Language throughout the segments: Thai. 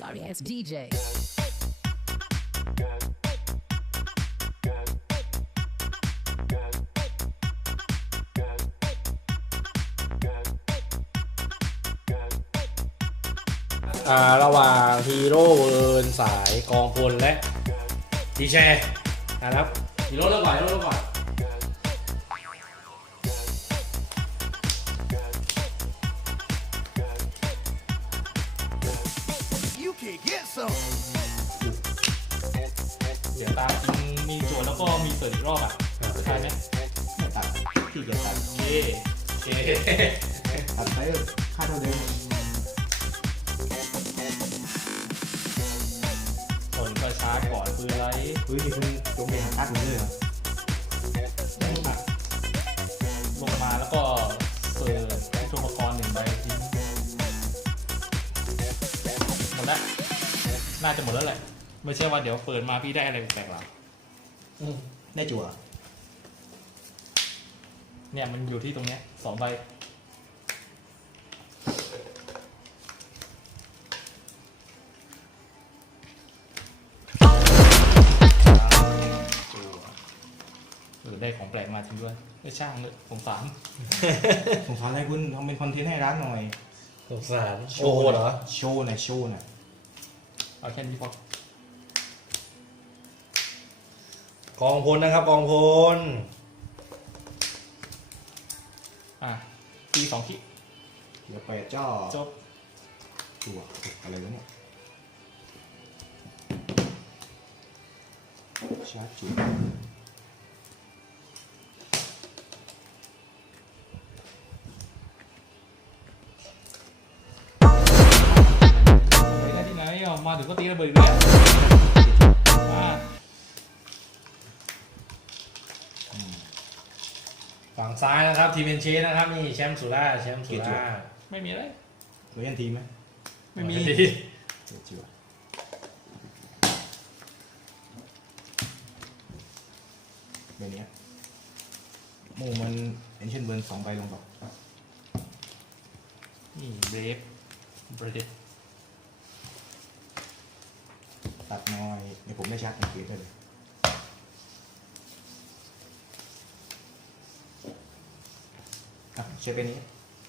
Sorry ass DJ. อ่าระหว่างฮีโร่เวิร์นสายกองพลและดีแชร์นะครับฮีโร่เริ่มก่อนฮีโร่เริ่มก่อน รอบอะใช่ไหมไม่ตัดที่จะตัดโอเคโอเคตัดไปเออค่าเท่าเดิมผลกระชาก่อนปืนไรเฮ้ยนี่คุณจงไปหาตัดมันเลยเหรอลงมาแล้วก็เปิดชุปกรณ์หนึ่งใบทิ้งหมดแล้วน่าจะหมดแล้วแหละ ไม่ใช่ว่าเดี๋ยวเปิดมาพี่ได้อะไรแปลกๆหรออืม ได้จั่วเนี่ยมันอยู่ที่ตรงเนี้ยสองใบเออได้ของแปลกมาจริงด้วยไม่ช่างเลยสงสารสงสารอะไรคุณทำเป็นคอนเทนต์ให้ร้านหน่อย สงสารโอ้โหเหรอ โชว์หน่อยโชว์หน่อยเอาแค่นี้พอ กองพลนะครับกองพลอะตีสองคิเดี๋ยวไปดจ้อจบจั่วอะไรวะเนี่ยชาร์จจั่วไปได้ที่ไหนอะมาถึงก็ตีระเบิดอีกแล้ว ฝั่งซ้ายนะครับ ทีมเอ็นเชนะครับนี่แชมป์สุราษฎร์แชมป์สุราษฎร์ไม่มีอะไรเวยันทีมไหมไม่มีดีเดี๋ยวจั่วใบเนี้ยโมมันเอ็นเชนเบิร์นสองใบลงก่อนนี่เบรฟเบรฟตัดน้อยเดี๋ยวผมได้ชาร์จอังกฤษได้เลย อะใช้ไปนี้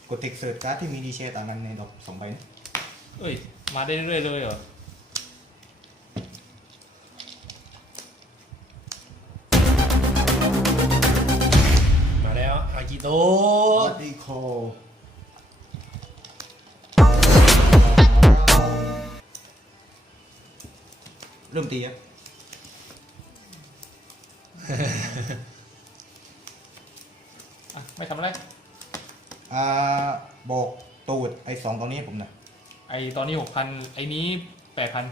กดเทคเซิร์ชการ์ดที่มีดีเชตต่างกันในดอกสองใบนะเอ้ย มาได้เรื่อยๆเลยเหรอ มาแล้ว อากิโตวัดดีโคเริ่มตีครับ อะ ไม่ทำอะไร อ่าบอกตูดไอ้สองตรงนี้ให้ผมหน่อยไอตอนนี้หกพันไอนี้แปดพัน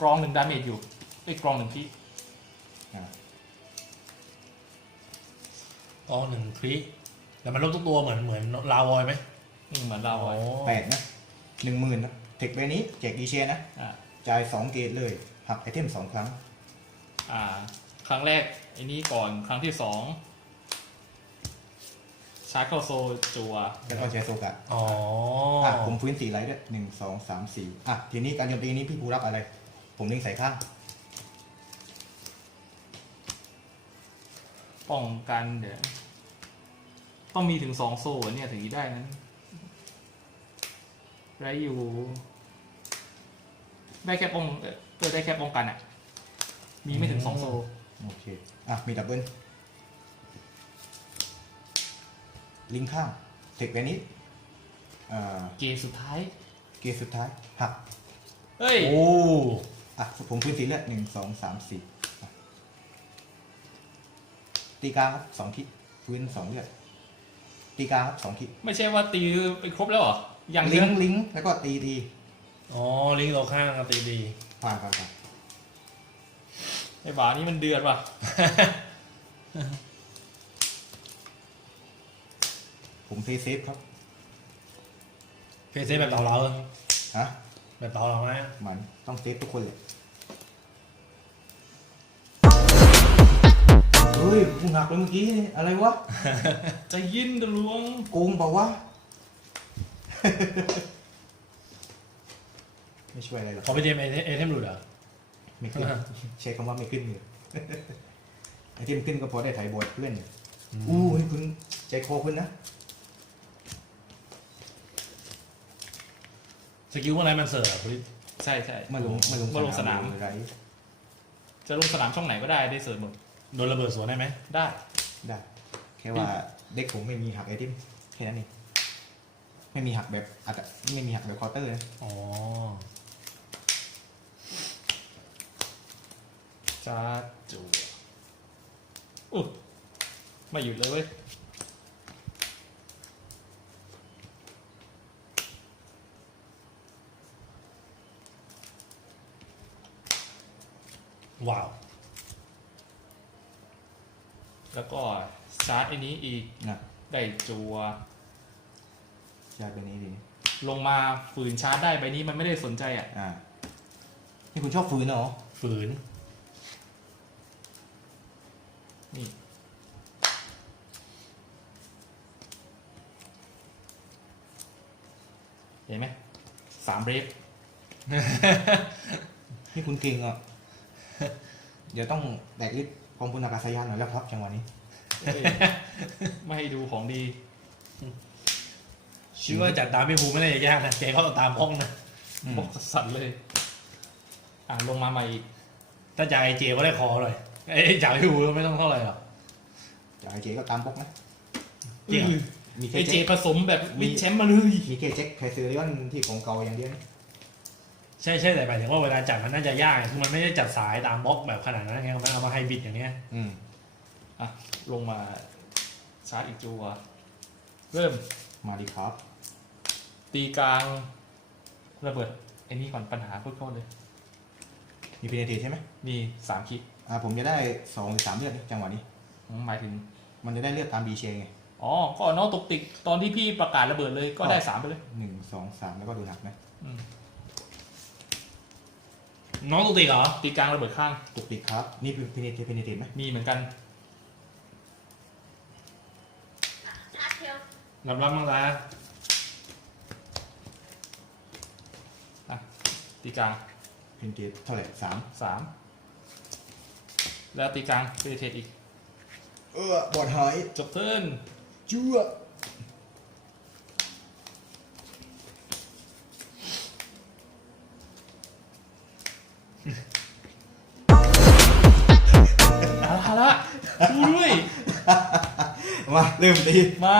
กรองหนึ่งดาเมจอยู่ไอยกรองหนึ่งที่อ่ากองหนึ่งคลิกแต่มันลบทุกตัวเหมือนเหมือนลาวอยไหมอืมเหมือนเราอ๋อไว้แปดนะหนึ่งหมื่นนะเทคใบนี้แจกดีเชนะ อะจ่ายสองเกตเลย หักไอเทมสองครั้ง อ่า ครั้งแรกไอ้นี้ก่อนครั้งที่สอง ชาร์จเข้าโซจัวแล้วก็ใช้โซกะอ๋ออะผมพื้นสี่ไลท์ด้วยหนึ่งสองสามสี่อะทีนี้การโจมตีนี้พี่ภูรับอะไร ผมเล็งใส่ข้างป้องกันเดี๋ยวต้องมีถึงสองโซ่เนี่ยถึงจะได้นั้นไรอยู่ ได้แค่ป้องเออเออได้แค่ป้องกันอะ มีไม่ถึงสองโซ่โอเค อะ มีดับเบิล ลิงก์ข้างเทคใบนี้อ่าเกมสุดท้าย เกตสุดท้าย หัก เฮ้ย โอ้อะผมพื้นสีเลือดหนึ่งสองสามสี่อะตีกลางครับสองคิดพื้นสองเลือดตีกลางครับสองคิดไม่ใช่ว่าตีไปครบแล้วเหรอยังลิเยงอะก์ลิงก์แล้วก็ตีตีอ๋อ ลิงก์เราข้างกันตีดีผ่านผ่านผ่านไอ้บานี่มันเดือดว่ะ ผมเพย์เซฟครับ เพย์เซฟแบบเต่าเราเหรอฮะ แบบเต่าเราไหมมันต้องเซฟทุกคนเลยเฮ้ยกูหักเลยเมื่อกี้นี่อะไรวะจะยินตะลวง โกงเปล่าวะ ไม่ช่วยอะไรหรอก ขอไปเจมเอเอเทมหลุดเหรอ ไม่ขึ้น ใช้คำว่าไม่ขึ้นเลยไอ้ที่มันขึ้นก็เพราะได้ถ่ายบอร์ดเพื่อนเนี่ยอู้ให้คุณใจคอคุณนะ สกิลเมื่อไรมันเสิร์ฟอะคุณใช่ใช่มาลงมาลงมาลงสนามอะไรจะลงสนามช่องไหนก็ได้ได้เสริมหมดโดนระเบิดสวนได้ไหมได้ ได้ แค่ว่าเด็กผมไม่มีหักไอเทมแค่นั้นเองไม่มีหักแบบอาจจะไม่มีหักแบบคอร์เตอร์นะอ๋อจ้าจูอุ๊ยไม่หยุดเลยเว้ย ว้าว แล้วก็ชาร์จไอ้นี้อีกนะได้จัวจะเป็นนี้ดี ลงมาฝืนชาร์จได้ใบนี้มันไม่ได้สนใจอะ อ่า นี่คุณชอบฟืนเหรอ ฝืน นี่ เห็นไหม สามเบรฟนี่คุณเก่งอะ เดี๋ยวต้องแตกลิฟต์กองพลอากาศยานหน่อยแล้วครับจังหวะนี้ เอ้ยไม่ให้ดูของดีคิดว่าจัดตามพี่ภูไม่ได้ยากนะแกเขาเอาตามห้องนะอืม บอกสัตว์เลย อะลงมาใหม่อีกถ้าจากไอเจก็ได้คอเลยไอ้จากพี่ภูก็ไม่ต้องเท่าไหร่หรอกจากไอเจก็ตามปกนะ จริงเหรอมีไอแค่เจเจ็คผสมแบบวินแชมป์มาเลยมีแค่เจ็คไคเซอริออนที่ของเก่าอย่างเดียวนะ ใช่ใช่แต่หมายถึงว่าเวลาจัดมันน่าจะยากคือมันไม่ได้จัดสายตามบล็อกแบบขนาดนั้นไงมันเอามาไฮบริดอย่างเนี้ยอืมอะ ลงมาชาร์จอีกจัว เริ่มมาดีครับ ตีกลางระเบิดไอ้นี่ก่อนปัญหาโคตรๆเลย มีเพนเทใช่ไหมมีสามคลิกอ่าผมจะได้สองหรือสามเลือดนี่จังหวะนี้ หมายถึง มันจะได้เลือดตามดีเชไงอ๋อ ก็เอาน้องตกติกตอนที่พี่ประกาศระเบิดเลยก็ได้สามไปเลยหนึ่งสองสามแล้วก็โดนหักนะอืม น้องตุกติกเหรอ ตีกลางระเบิดข้าง ตุกติกครับ นี่คือเพนเทเพนเทไหมมีเหมือนกันรับรับบ้างละอะตีกลางเพนเทเท่าไหร่สามสามแล้วตีกลางเทเทอีก เออบอดหายจบเทิร์น จั่ว ดูด้วย มาเริ่มตีมา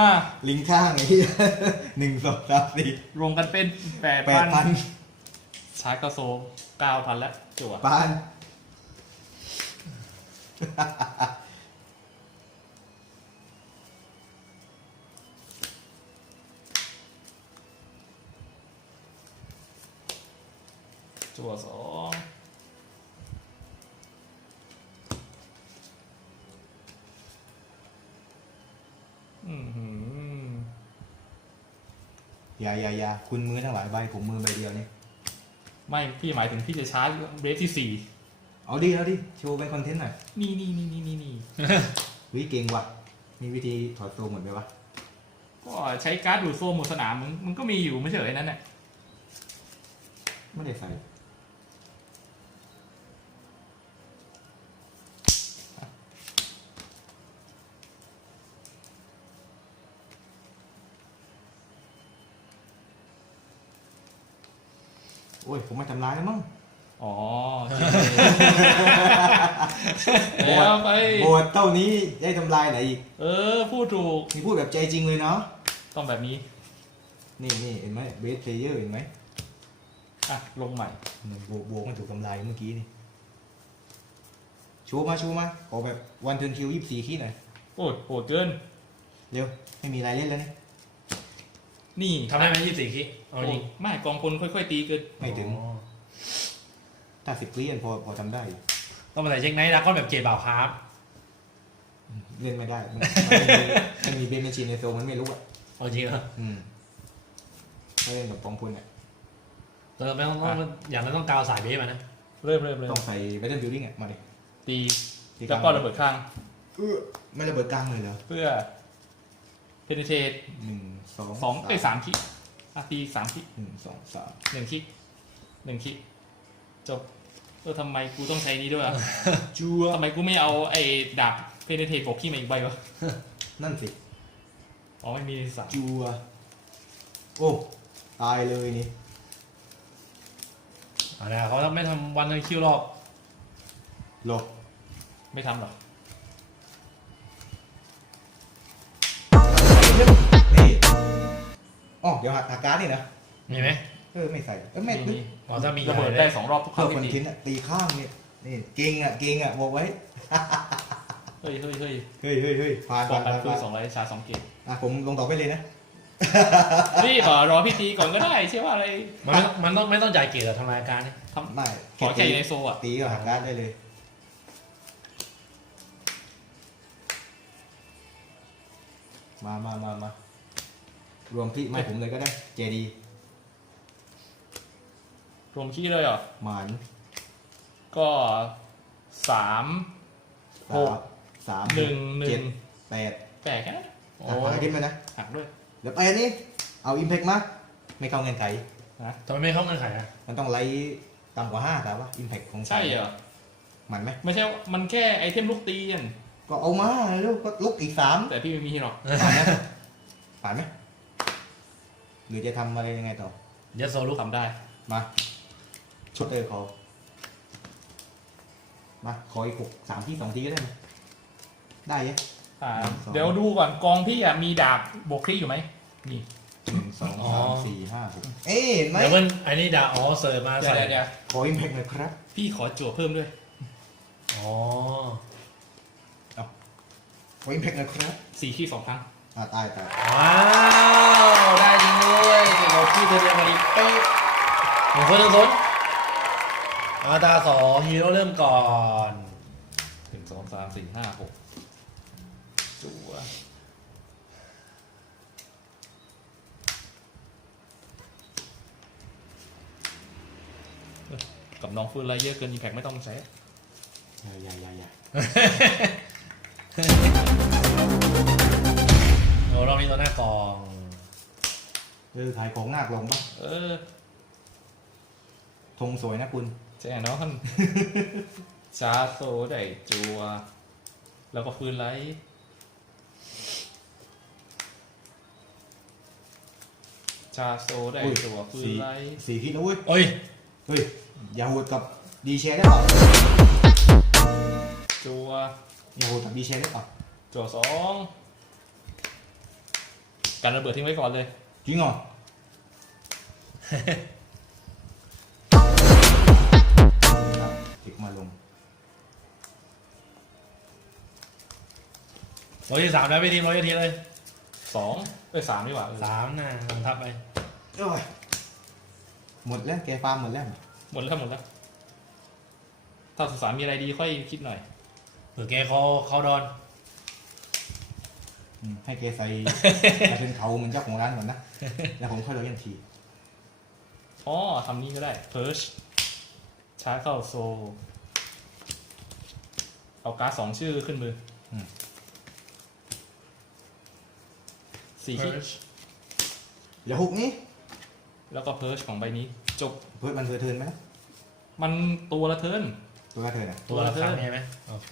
ลิงข้างไอ้ที่หนึ่งสองสามสี่รวมกันเป็นแปดแปพัดนพันชาร์จกระโซเก้าพันแล้วจั่วปาน จั่วสอง อือหืออย่าอย่าอย่าคุณมือทั้งหลายใบผมมือใบเดียวนี่ไม่พี่หมายถึงพี่จะชาร์จเบรฟที่สี่เอาดิเอาดิโชว์เป็นคอนเทนต์หน่อยนี่นี่นี่นี่นี่นี่ วิเก่งว่ะ มีวิธีถอดตัวหมดไหมวะก็ใช้การ์ดดูดโซ่หมดสนามมึงมึงก็มีอยู่ไม่ใช่เหรอไอ้นั้นน่ะไม่ได้ใส่ อ้ยผมไม่ทำร้ายแล้วมั้ง อ๋อแล้วไป โบสถ์เต้านี้ได้ทำลายไหนอีกเออ พูดถูก นี่พูดแบบใจจริงเลยเนาะต้องแบบนี้ นี่นี่เห็นไหมเบสเพลเยอร์เห็นไหมอะ ลงใหม่บวกบวกมันถูกทำลายเมื่อกี้นี่ชูมาชูมาขอแบบวันเทิร์นคิวยี่สิบสี่ขี้หน่อยโอ้ยโหดเกิน เร็วไม่มีรายเล่นแล้วนี่นี่ทำได้ไหมยี่สิบสี่คิ เอาโอ้จริยงไม่กองพลค่อย ๆ ตีเกินไม่ถึงอ๋อถ้าสิบเลียนพอพอทำได้อยู่ต้องมาใส่เช็คไนท์แล้วก็แบบเกรดบ่าวคราฟเล่นไม่ได้มันมันมีเบนเมชินในโซนมันไม่รู้อะเอาจริงเหรออืมถ้าเล่นกับปองพลเนี่ยเออไม่ต้องต้องอย่างนั้นต้องกาวสายเบสมานะเริ่มเริ่มเริ่มต้องใส่แบตเทิลบิลดิ้งอะมาดิตีที่แล้วก็ระเบิดข้าง เออไม่ระเบิดกลางเลยเหรอเพื่อเพนเทตหนึ่งสองสองไปสามคิ อะตีสามคิหนึ่งสองสามหนึ่งคิหนึ่งคิดจบเออทำไมกูต้องใช้นี้ด้วยอะจัวทำไมกูไม่เอาไอ้ดาบเพนเทตบอกขี้มาอีกใบวะนั่นสิ อ๋อไม่มีสามจัว โอ้ ตายเลยนี่อ่านะเขาไม่ทำวันทันคิวหรอกหลบไม่ทำหรอก อ๋อเดี๋ยวหักหักการ์ดนี่นะมีไหมเออไม่ใส่เออไม่มีนึกมีอ๋อถ้ามีระเบิดได้สองรอบทุกคเพื่รั้องคอนที่เทตีนต์อะตีข้างเนี่ยนี่เก่งอะเก่งอะบอกไว้เฮ้ยเฮ้ยเฮ้ยเฮ้ยเฮ้ยเฮ้ยผ่านป้อผ่างนกันผ่านคือผ่านสองไรชาสองเกตอะผมลงต่อไปเลยนะ นี่ขอรอพี่ตีก่อนก็ได้ใช่ว่าอะไรมันไม่มันต้องไม่ต้องจ่ายเกียรติทำรายการนี่ทำไม่ขอแค่อยู่ในโซอะตีก็หักการ์ดได้เลยมามามามา รวมที่ไม่ผมเลยก็ได้ เจดีรวมขี้เลยเหรอ หมานก็สามหกสามหนึ่งหนึ่เจ็ดงแปดแปดแค่นั้นโอ้หักหักขึ้นไปนะหักด้วยเดี๋ยวไปนี่เอาอิม t พ t มาไม่เข้าเงื่อนไขทำไมไม่เข้าเงื่อนไขอะมันต้องไล่ต่ำกว่าห้าแต่ว่าอิม t พ t ของใช่เหรอ มันไหมไม่ใช่มันแค่ไอเทมลูกตีนก็เอามาแล้วก็ลุกอีกสามแต่พี่ไม่มีหรอกผ่านไหมผ่านไหม หรือจะทำอะไรยังไงต่อ เดี๋ยวโซลุกทำได้ มา ชุดเตอร์คอมา ขออีกหกสามที่สองทีก็ได้ไหมได้ยังอ่าหนึ่งสอง เดี๋ยวดูก่อนกองพี่อะมีดาบบวกคลี่อยู่ไหมนี่ หนึ่งสองสามสี่ห้าหกเอ๊ะเห็นไหมเดี๋ยวมันอันนี้ดาอ๋อเสิร์ฟมาเดี๋ยวใส่เดี๋ยวเดี๋ยวขออิม t พ t หน่อยครับ พี่ขอจั่วเพิ่มด้วย อ๋อ ขออิม t พ t หน่อยครับสี่ขี้สองครั้ง อ่าตายตายว้าว ได้จริงด้วยเกี่ยวกับพี่เธอเรียนมาดีเป๊ะหนึ่งคนหนึ่งคนอาตาสองฮีโร่เริ่มก่อนหนึ่งสองสามสี่ห้าหกจั่วเอ้ยกับน้องฟืนไรเยอะเกินอีแพกไม่ต้องใช้ อย่าอย่าอย่าอย่าโอ้เรามีตัวหน้ากอง เออขายของหนักลงปะเออธงสวยนะคุณแจ้นอนชาโซได้จัว แล้วก็ฟืนไรชาโซได้อุ้ยจัวฟืนสีไรสีคิดนะเว้ยโอ้ยเฮ้ย อย่าโหดกับดีแชร์ได้เปล่าจัวอย่าโหดกับดีแชร์ได้เปล่าจัวสอง การระเบิดทิ้งไว้ก่อนเลย จริงเหรอ ครับติดมาลงร้อยที่สามแล้วไปทีมร้อยทีเลยสองเอ้ยสามดีกว่าเออสามนะลงทับไปโอ้ยหมดแล้วแกฟาร์มหมดแล้วหมดแล้วหมดแล้วถ้าสุสานมีอะไรดีค่อยคิดหน่อยเผื่อแกเขาเขาดอน อืมให้แกใส่ ใส่เป็นเขาเหมือนเจ้าของร้านก่อนนะ แล้วผมค่อยเรายันทีอ๋อทำนี้ก็ได้เพิร์ชชาร์จเข้าโซเอาการ์ดสองชื่อขึ้นมืออมสี่คิดอย่าหุกนี้แล้วก็เพิร์ชของใบนี้ จบ เพื่อนมันเธอเทินไหมนะมันตัวละเทิร์น ตัวละเธอนะตัวละครั้งใช่ไหมโอเค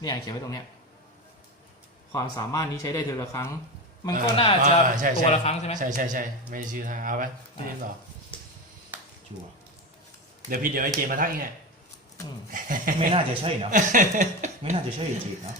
เนี่ยเขียนไว้ตรงเนี้ย ความสามารถนี้ใช้ได้เทอละครั้ง มันก็เออน่าจะอ่าใช่ใช่ตัวละครั้งใช่ไหมใช่ใช่ใช่ไม่ชื่อทางเอาไปทีมต่อชัวร์เดี๋ยวพี่เดี๋ยวไอเจมาทักอีกไงอืมไม่น่าจะใช่นะ ไม่น่าจะใช่จีบนะ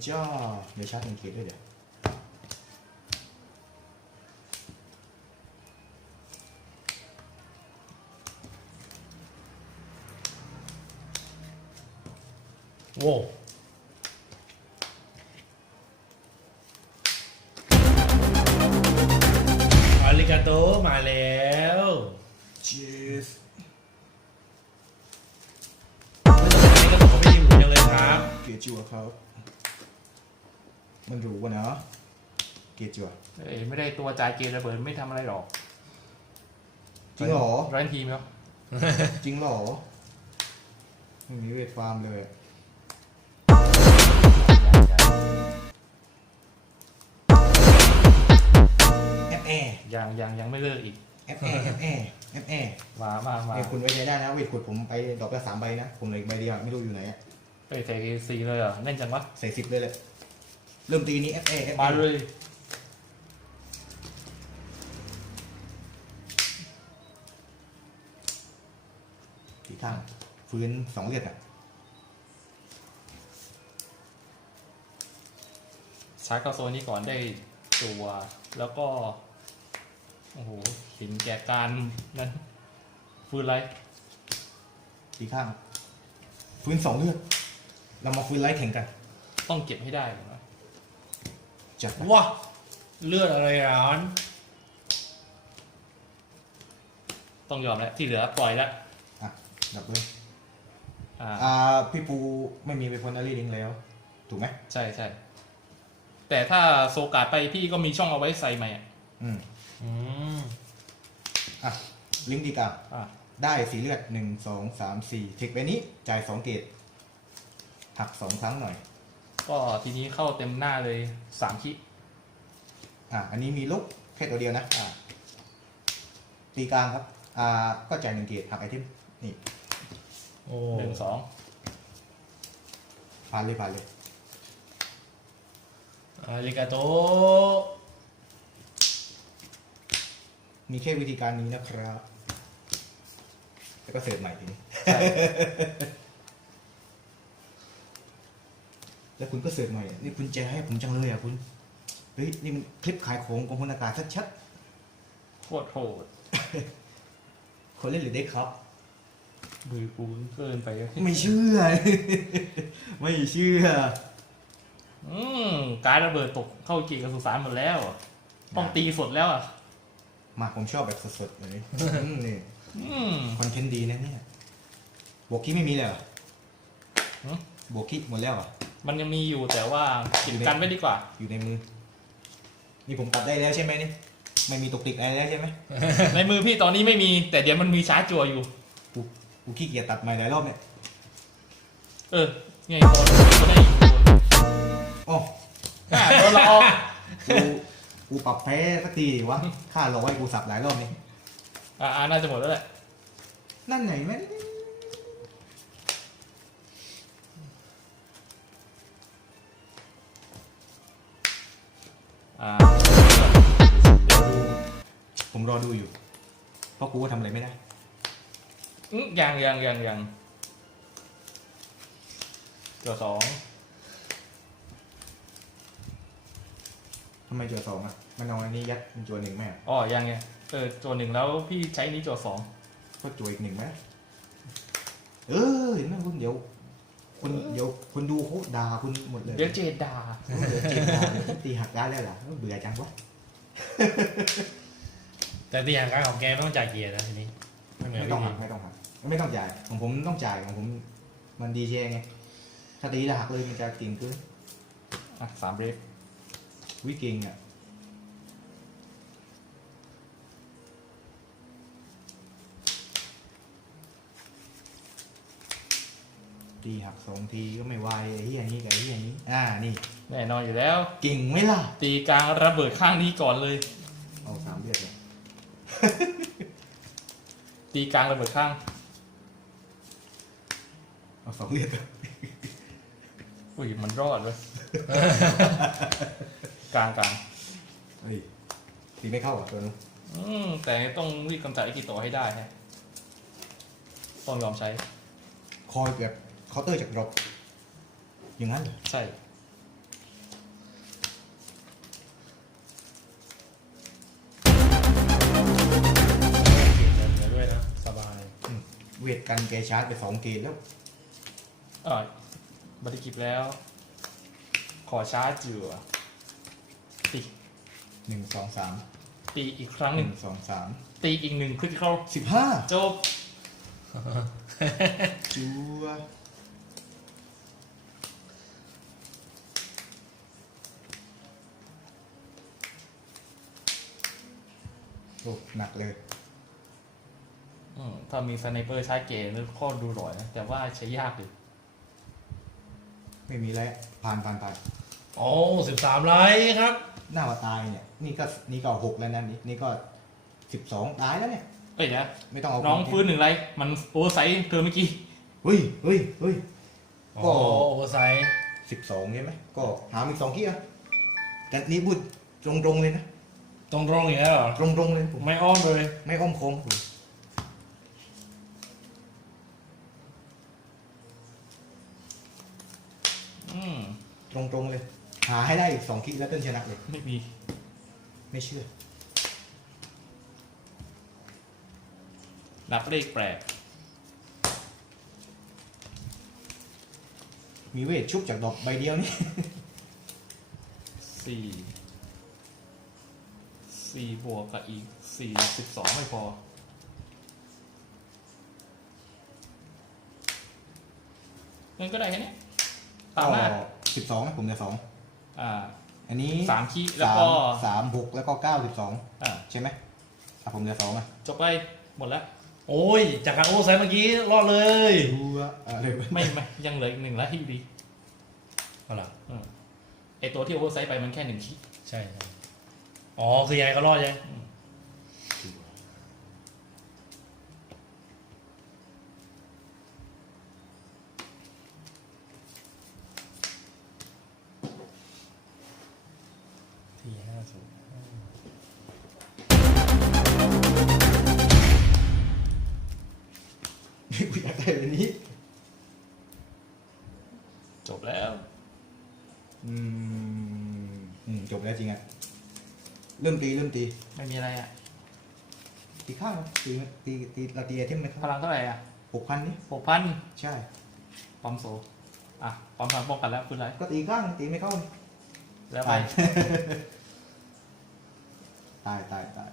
ตัดหน่อยจ้าเดี๋ยวชาร์จเป็นเกียร์ด้วยเดี๋ยวโว้อาริกาโตมาแล้ว Cheers ไม่ต้องใช้กระสุนของพี่ทีมหนูยังเลยครับเกกียร์จัวครับ มันรู้วะเนาะเกียร์จัวเอ้ยไม่ได้ตัวจ่ายเกมระเบิดไม่ทำอะไรหรอกจริงเหรอ ร้านทีมแล้วจริงเหรอไม่มีเวทฟาร์มเลย แอปแอร์ยังยังยังไม่เลิกอีก แอปแอร์แอปแอร์แอปแอร์มามามาเนี่ยคุณไว้ใจได้นะเวทขุดผมไปดอกละสามใบนะ ผมเหลืออีกใบเดียวไม่รู้อยู่ไหนอะไปใส่ซีเลยเหรอแน่นจังวะใส่สิบเลยเลย เริ่มตีนี้แอปแอร์แอปมาแอร์เลยตีข้างฟื้นสองเลือดอะชาร์จเข้าโซนนี้ก่อนได้ตัว แล้วก็ โอ้โหสินแก่การนั้นฟืนไรตีข้างฟื้นสองเลือดเรามาฟื้นไลท์แข่งกัน ต้องเก็บให้ได้ก่อนนะ จัดไปว้าเลือดอะไรร้อนต้องยอมแล้วที่เหลือปล่อยแล้วอะดับเลยอ่าอ่าพี่ปูไม่มีเวพอนอารีลิงแล้ว ถูกไหมใช่ใช่แต่ถ้าโซกาดไปพี่ก็มีช่องเอาไว้ใส่ใหม่อะอืมอืมอะลิงก์ดีกลางอ่าได้สีเลือดหนึ่งสองสามสี่เทคไปนี้จ่ายสองเกตหักสองครั้งหน่อย ก็ทีนี้เข้าเต็มหน้าเลยสามคิอะอันนี้มีลุกแค่ตัวเดียวนะอะตีกลางครับอ่าก็จ่ายหนึ่งเกตหักไอเทมนี่โอ้หนึ่งสองผ่านเลยผ่านเลยอาริกาโตมีแค่วิธีการนี้นะครับ แล้วก็เสิร์ฟใหม่ทีนี้ ใช่ แล้วคุณก็เสิร์ฟใหม่นี่คุณจะให้ผมจังเลยอะคุณเฮ้ยนี่มันคลิปขายของของคนอากาศชัดโคตรโหดๆ คนเล่นหรือเด็กครับดูกูเกินไปไม่เชื่อ ไม่เชื่อ อืมการระเบิดตกเข้าเกียร์กับสุสานหมดแล้ว ต้องตีสดแล้วอะ มาผมชอบแบบสดๆเลยอืมนี่อืม คอนเทนต์ดีนะเนี่ยบวกกี้ไม่มีเลยเหรอหึ บวกกี้หมดแล้วเหรอ มันยังมีอยู่แต่ว่าเก็บกันไว้ดีกว่า อยู่ในมือ นี่ผมตัดได้แล้วใช่ไหมนี่ไม่มีตกติกอะไรแล้วใช่ไหมในมือพี่ตอนนี้ไม่มี แต่เดี๋ยวมันมีชาร์จจัวอยู่กูกูขี้เกียจตัดใหม่หลายรอบเนี่ยเออไงตอนก็ได้อีกตัวอ๋ออะโดนเราออกกูกูปรับแพ้สักทีดิวะค่าร้อยกูสับหลายรอบนี่อ่าน่าจะหมดแล้วแหละนั่นไหนไหม อ่าผมรอดูอยู่ เพราะกูก็ทำอะไรไม่ได้อืมยังยังยังยังตัวสองทำไมจัวสองอะ มันเอาอันนี้ยัดเป็นจัวหนึ่งไหมอะอ๋อยังไงเออตัวหนึ่งแล้วพี่ใช้นี้ตัวสองก็จัวอีกหนึ่งไหมเออเห็นไหมคุณเดี๋ยว คนเดี๋ยวคนดูเขาด่าคุณหมดเลยเดี๋ยวเจดาเออเดี๋ยวเจ็บด่าเดี๋ยวตีหักได้แล้วล่ะเบื่อจังวะแต่ตีห่างกันของแกไม่ต้องจ่ายเกียร์นะทีนี้ไม่เหมือนไม่พี่ต้องหัพีกไม่ต้องหักไม่ต้องจ่ายของผมต้องจ่ายของผม มันดีเจไงถ้าตีแล้วหักเลยมันจะเก่งเกินอะสามเรฟวิเก่งอะ ตีหักสองทีก็ไม่ไหวไอ้เหี้ยนี้กับไอ้เหี้ยนี้ อ่านี่แน่นอนอยู่แล้ว เก่งไหมล่ะ ตีกลางระเบิดข้างนี้ก่อนเลย เอาสามเลือดเลย ตีกลางระเบิดข้าง เอาสองเลือดเลยอุ้ยมันรอดเลย กลางกลางเฮ้ยตีไม่เข้าอะตัวนู้นอืมแต่ต้องรีบกำจัดไอ้กี่ตัวให้ได้ฮะต้องยอมใช้ คอยแบบ เคาน์เตอร์จากดรอปอย่างนั้นเหรอใช่เกียร์ด้วยนะ สบายอืมเวทกันแกชาร์จไปสองเกตแล้ว เออบัตรกิบแล้ว ขอชาร์จจั่วตีหนึ่งสองสามตีอีกครั้งหหนึ่นึ่งงสองสามตีอีกหนึ่งคริติคอลสิบห้าจบจัว โอ้หนักเลย อืมถ้ามีสไนเปอร์ใช้เกมแล้วก็ดูหน่อยนะ แต่ว่าใช้ยากอยู่ไม่มีแล้วผ่านผ่านผ่านโอ้สิบสามไลค์ครับ หน้าว่าตายเนี่ย นี่ก็นี่ก็หกแล้วนะนี่นี่ก็สิบสองตายแล้วเนี่ย เอ้ยนะไม่ต้องเอาน้องความฟื้นหนึ่งไรมันโอเวอร์ไซส์เธอเมื่อกี้ เฮ้ยเฮ้ยเฮ้ยโอ้ก็โอเวอร์ไซส์สิบสองใช่ไหมก็หาอีกสองขี้อะแต่นี่พูดตรงๆเลยนะ ตรงตรงๆอย่างนี้ยเหรอตรงๆเลยผมไม่อ้อมเลย ไม่อ้อมโค้งผมอืมตรงๆเลย หาให้ได้อีกสองขี้แล้วเต้นชนะเลย ไม่มีไม่เชื่อนับเลขแปลกมีเวทชุบจากดอกใบเดียวนี่สี่ สี่บวกกับอีกสี่สิบสองไม่พองั้นก็ได้แค่นี้ตามหน้าสิบสองนะผมจะสองอ่าอันนี้สามขี้แล้วก็สามสามหกแล้วก็เก้าสิบสองอ่าใช่ไหมอะผมจะสองอะจบไปหมดแล้ว โอ้ย จากการโอเวอร์ไซส์เมื่อกี้รอดเลยดูว่าอะไรวะไม่ไม่ยังเหลืออีกหนึ่งแล้วที่ดีเอาล่ะอืมไอตัวที่โอเวอร์ไซส์ไปมันแค่หนึ่งขี้ใช่ใช่ อ๋อ คือยังไงก็รอดใช่ไหมที่ห้าศูนย์กูอยากได้แบบนี้ จบแล้ว อืม อืม จบแล้วจริงอะ เริ่มตีเริ่มตีไม่มีอะไรอะ ตีข้าวนะตีตีตีเราตีไอเทมไหมคพรับลังเท่าไหร่อะหกพันนี่หกพันใช่ปั๊มโซอะปั๊มพลังป้องกันแล้วคุณไรก็ตีข้างตีไม่เข้านี่แล้วไปตาย ตายตายตาย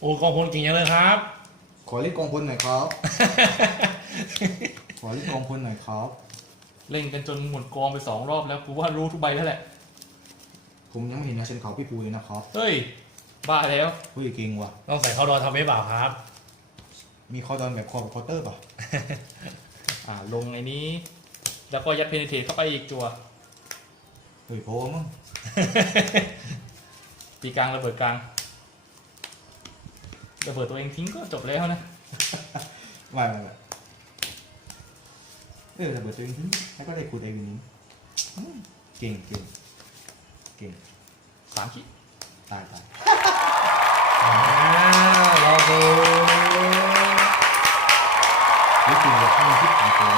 โอ้กองพลเก่งยังเลยครับ ขอเล่นกองพลหน่อยครับ ขอเล่นกองพลหน่อยครับ เล่นกันจนหมดกองไปสองรอบแล้วกูว่ารู้ทุกใบแล้วแหละ ผมยังไม่เห็นนะเชนเขาพี่ปูเลยนะครับเฮ้ย บ้าแล้ว เฮ้ยเก่งว่ะ ต้องใส่เข้าดอทำให้บ่าวครับ มีคอดอนแบบคอร์คอเตอร์ป่ะอ่า ลงไอ้นี้ แล้วก็ยัดเพนเทตเข้าไปอีกจัวเฮ้ยโพมั้งตีกลางระเบิดกลาง ระเบิดตัวเองทิ้งก็จบแล้วนะ ไม่ไม่ไม่ เออระเบิดตัวเองทิ้งแล้วก็ได้คูดไอวินนี้อืมเก่งเก่งเก่งสามขีดตายตายอ้าวรอดูนี่คือแบบให้มันคิดของผม